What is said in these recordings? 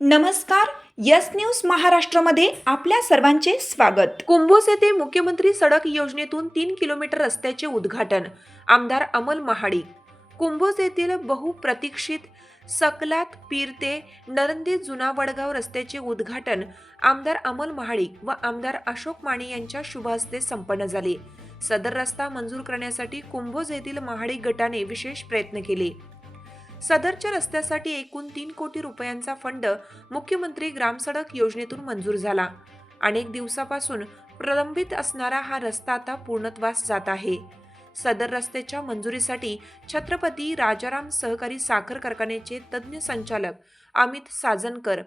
नमस्कार yes news महाराष्ट्रामध्ये आपल्या सर्वांचे स्वागत. कुंभोज येथे मुख्यमंत्री सडक योजनेतून तीन किलोमीटर रस्त्याचे उद्घाटन आमदार अमल महाडिक. कुंभोज येथील बहुप्रतीक्षित सकलात पीरते नरंदे जुना वडगाव रस्त्याचे उद्घाटन आमदार अमल महाडिक व आमदार अशोक माने यांच्या शुभ हस्ते संपन्न झाले. सदर रस्ता मंजूर करण्यासाठी कुंभोज येथील महाडिक गटाने विशेष प्रयत्न केले. सदरच्या रस्त्यासाठी एकूण तीन कोटी रुपयांचा फंड मुख्यमंत्री ग्रामसडक योजनेतून मंजूर झाला. अनेक दिवसापासून प्रलंबित असणारा हा रस्ता आता पूर्णत्वास जात आहे. सदर रस्त्याच्या मंजुरीसाठी छत्रपती राजाराम सहकारी साखर कारखान्याचे तज्ज्ञ संचालक अमित साजनकर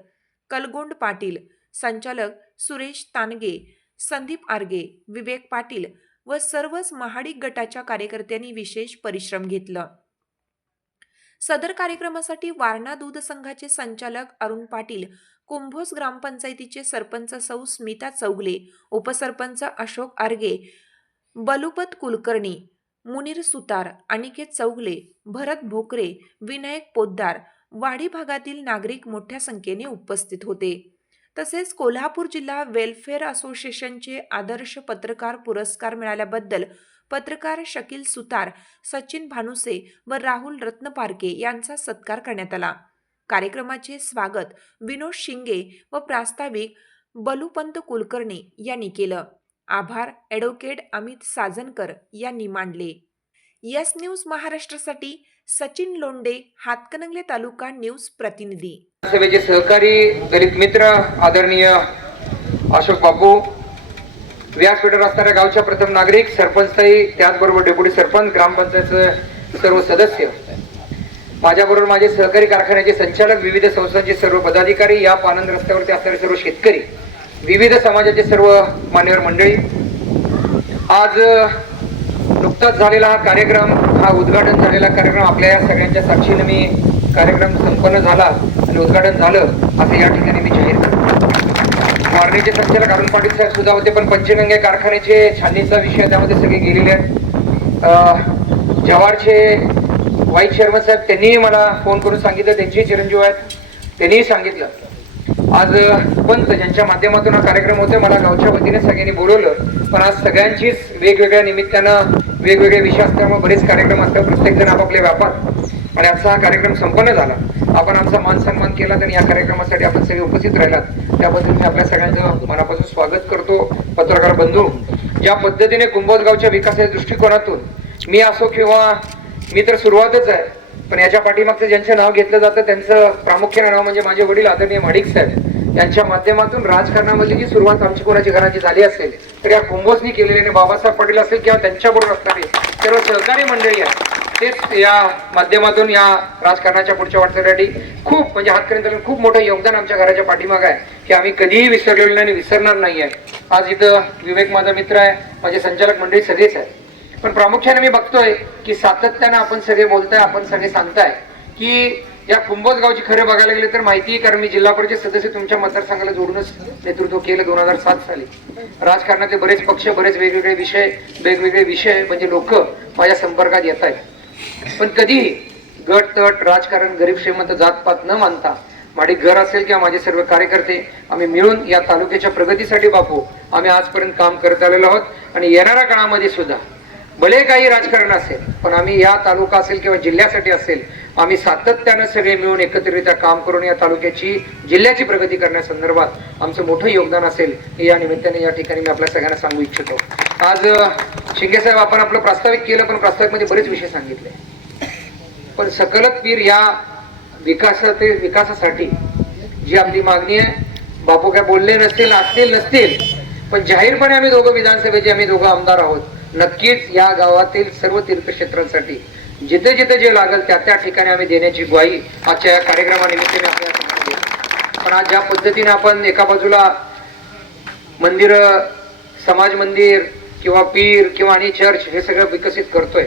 कलगोंड पाटील संचालक सुरेश तानगे संदीप आर्गे विवेक पाटील व सर्वच महाडिक गटाच्या कार्यकर्त्यांनी विशेष परिश्रम घेतला. सदर कार्यक्रमासाठी वारणा दूध संघाचे संचालक अरुण पाटील कुंभोज ग्रामपंचायतीचे सरपंच सौ स्मिता चौगले उपसरपंच अशोक आर्गे बलुपत कुलकर्णी मुनीर सुतार अनिकेत चौगले भरत भोकरे विनायक पोद्दार वाडी भागातील नागरिक मोठ्या संख्येने उपस्थित होते. तसेच कोल्हापूर जिल्हा वेलफेअर असोसिएशनचे आदर्श पत्रकार पुरस्कार मिळाल्याबद्दल पत्रकार शकील सुतार सचिन भानुसे व राहुल रत्नपारके यांचा सत्कार करण्यात आला. कार्यक्रमाचे स्वागत विनोद शिंगे व प्रास्ताविक बलुपंत कुलकर्णी यांनी केलं. आभार ॲडव्होकेट अमित साजनकर यांनी मांडले यस न्यूज महाराष्ट्रासाठी सचिन लोंडे हातकणंगले तालुका न्यूज प्रतिनिधी. सभेचे सहकारी दलित मित्र आदरणीय अशोक बापू व्यासपीठावर असणाऱ्या गावच्या प्रथम नागरिक सरपंचताई त्याचबरोबर डेप्युटी सरपंच ग्रामपंचायतचं सर्व सदस्य. माझ्याबरोबर माझे सहकारी कारखान्याचे संचालक विविध संस्थांचे सर्व पदाधिकारी या पानंद रस्त्यावरती असणारे सर्व शेतकरी विविध समाजाचे सर्व मान्यवर मंडळी. आज नुकताच झालेला हा कार्यक्रम हा उद्घाटन झालेला कार्यक्रम आपल्या या सगळ्यांच्या साक्षीने मी कार्यक्रम संपन्न झाला आणि उद्घाटन झालं असं या ठिकाणी मी जाहीर करतो. वारणीचे संचालक अरुण पाटील साहेब सुद्धा होते पण पंचगंगे कारखान्याचे छाननीचा विषय त्यामध्ये सगळे गेलेले आहेत. अं, जव्हारचे वाईस साहेब त्यांनीही मला फोन करून सांगितलं त्यांचे चिरंजीव आहेत त्यांनीही सांगितलं. आज पंत ज्यांच्या माध्यमातून हा कार्यक्रम होतोय मला गावच्या वतीने सगळ्यांनी बोलवलं. पण आज सगळ्यांचीच वेगवेगळ्या निमित्तानं वेगवेगळे विषय असल्यामुळे बरेच कार्यक्रम असतात. प्रत्येक जण आपापले व्यापार. आणि आजचा हा कार्यक्रम संपन्न झाला. आपण आमचा मान सन्मान केला आणि या कार्यक्रमासाठी आपण सगळे उपस्थित राहिलात. त्याबद्दल मी आपल्या सगळ्यांचं मनापासून स्वागत करतो. पत्रकार बंधू ज्या पद्धतीने कुंभोदगावच्या विकासाच्या दृष्टिकोनातून मी असो किंवा मी तर सुरुवातच आहे पण याच्या पाठीमागचं ज्यांचं नाव घेतलं जातं त्यांचं प्रामुख्याने नाव म्हणजे माझे वडील आदरणीय माडिक साहेब. यांच्या माध्यमातून राजकारणामधली जी सुरुवात आमची कोणाची घराची झाली असेल तर या कुंभोजनी केलेली आणि बाबासाहेब पटेल असेल किंवा त्यांच्याबरोबर असणारे सर्व सहकारी मंडळी आहे तेच या माध्यमातून या राजकारणाच्या पुढच्या वाटचालीसाठी खूप म्हणजे हातकर्यंत खूप मोठं योगदान आमच्या घराच्या पाठीमाग आहे हे आम्ही कधीही विसरलेलं नाही आणि विसरणार नाही आहे. आज इथं विवेक माझा मित्र आहे माझे संचालक मंडळी सगळेच आहेत. पण प्रामुख्याने मी बघतोय की सातत्यानं आपण सगळे बोलताय आपण सगळे सांगताय की या कुंभोज खरे बघायला गेले तर माहिती आहे कारण मी जिल्हा परिषद सदस्य तुमच्या मतदारसंघाला जोडूनच नेतृत्व केलं दोन हजार सात साली. राजकारणातले बरेच पक्ष बरेच वेगवेगळे विषय वेगवेगळे विषय म्हणजे लोक माझ्या संपर्कात येत आहेत. पण कधीही गट तट राजकारण गरीब श्रीमंत जातपात न मानता माझे घर असेल किंवा माझे सर्व कार्यकर्ते आम्ही मिळून या तालुक्याच्या प्रगतीसाठी बापू. आम्ही आजपर्यंत काम करत आलेलो आहोत आणि येणाऱ्या काळामध्ये सुद्धा. भले काही राजकारण असेल पण आम्ही या तालुका असेल किंवा जिल्ह्यासाठी असेल आम्ही सातत्यानं सगळे मिळून एकत्रितरित्या काम करून या तालुक्याची जिल्ह्याची प्रगती करण्यासंदर्भात आमचं मोठं योगदान असेल हे या निमित्ताने या ठिकाणी मी आपल्या सगळ्यांना सांगू इच्छितो. आज शिंगेसाहेब आपण आपलं प्रास्ताविक केलं पण प्रास्ताविकमध्ये बरेच विषय सांगितले. पण सकलत पीर या विकासाते विकासासाठी जी आपली मागणी आहे बापू काय बोलले नसतील असतील नसतील पण जाहीरपणे आम्ही दोघं विधानसभेचे आम्ही दोघं आमदार आहोत. नक्कीच या गावातील सर्व तीर्थक्षेत्रांसाठी जिथे जिथे जे लागेल त्या त्या ठिकाणी आम्ही देण्याची ग्वाही आजच्या या कार्यक्रमानिमित्ताने आपल्याला पण आज ज्या पद्धतीने आपण एका बाजूला मंदिर समाज मंदिर किंवा पीर किंवा आणि चर्च हे सगळं विकसित करतोय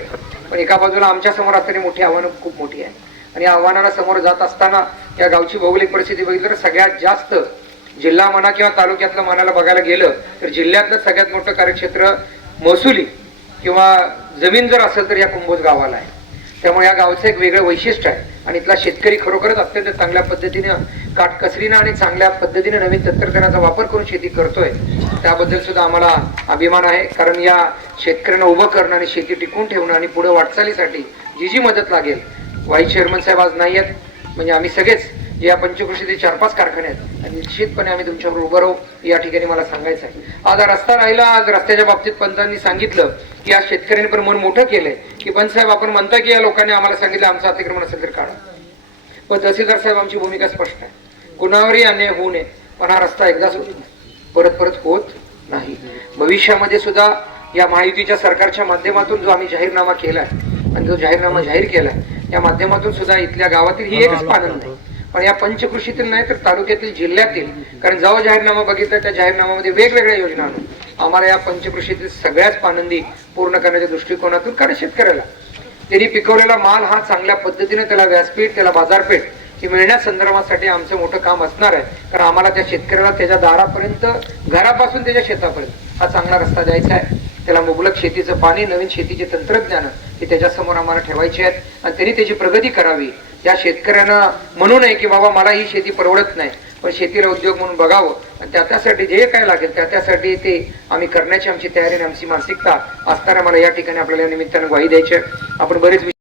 पण एका बाजूला आमच्यासमोर असणारी मोठी आव्हानं खूप मोठी आहे. आणि या आव्हानाला समोर जात असताना या गावची भौगोलिक परिस्थिती बघितली तर सगळ्यात जास्त जिल्हा म्हणा किंवा तालुक्यातलं मनाला बघायला गेलं तर जिल्ह्यातलं सगळ्यात मोठं कार्यक्षेत्र महसुली किंवा जमीन जर असेल तर या कुंभोज गावाला आहे. त्यामुळे या गावचं एक वेगळं वैशिष्ट्य आहे. आणि इथला शेतकरी खरोखरच अत्यंत चांगल्या पद्धतीनं काटकसरीनं आणि चांगल्या पद्धतीने नवीन तंत्रज्ञानाचा वापर करून शेती करतोय. त्याबद्दल सुद्धा आम्हाला अभिमान आहे. कारण या शेतकऱ्यांना उभं करणं आणि शेती टिकवून ठेवणं आणि पुढे वाटचालीसाठी जी जी मदत लागेल वाईस चेअरमन साहेब आज नाही आहेत. म्हणजे आम्ही सगळेच या पंचकृषीचे चार पाच कारखाने आहेत. आणि निश्चितपणे आम्ही तुमच्यावर उभं राहू. या ठिकाणी मला सांगायचं आहे. आज रस्ता राहिला. आज रस्त्याच्या बाबतीत पंतांनी सांगितलं या शेतकऱ्यांनी पण मन मोठं केलंय. की पंच साहेब आपण म्हणता की या लोकांनी आम्हाला सांगितलं आमचं अतिक्रमण असेल तर काढा. पण तहसीलदार साहेब आमची भूमिका स्पष्ट आहे. कुणावरही अन्याय होऊ नये पण हा रस्ता एकदाच परत परत होत नाही. भविष्यामध्ये सुद्धा या महायुतीच्या सरकारच्या माध्यमातून जो आम्ही जाहीरनामा केलाय आणि जो जाहीरनामा जाहीर केलाय या माध्यमातून सुद्धा इथल्या गावातील ही एकच पानंद नाही. पण या पंचकृषीतील नाही तर तालुक्यातील जिल्ह्यातील कारण जो जाहीरनामा बघितला त्या जाहीरनाम्यामध्ये वेगवेगळ्या योजना आम्हाला या पंचकृषीतील सगळ्याच पानंदी पूर्ण करण्याच्या दृष्टिकोनातून कारण शेतकऱ्याला. त्यांनी पिकवलेला माल हा चांगल्या पद्धतीने त्याला व्यासपीठ त्याला बाजारपेठ ही मिळण्या संदर्भासाठी आमचं मोठं काम असणार आहे. कारण आम्हाला त्या शेतकऱ्याला त्याच्या दारापर्यंत घरापासून त्याच्या शेतापर्यंत हा चांगला रस्ता द्यायचा आहे. त्याला मुबलक शेतीचं पाणी नवीन शेतीचे तंत्रज्ञान हे त्याच्यासमोर आम्हाला ठेवायचे आहेत. आणि त्यांनी त्याची प्रगती करावी. या शेतकऱ्यांना म्हणू नये की बाबा मला ही शेती परवडत नाही. पण शेतीला उद्योग म्हणून बघावं. आणि त्या त्यासाठी जे काय लागेल त्या त्यासाठी ते आम्ही करण्याची आमची तयारी आणि आमची मानसिकता असताना मला या ठिकाणी आपल्याला निमित्ताने निमित्तानं ग्वाही द्यायची आपण बरेच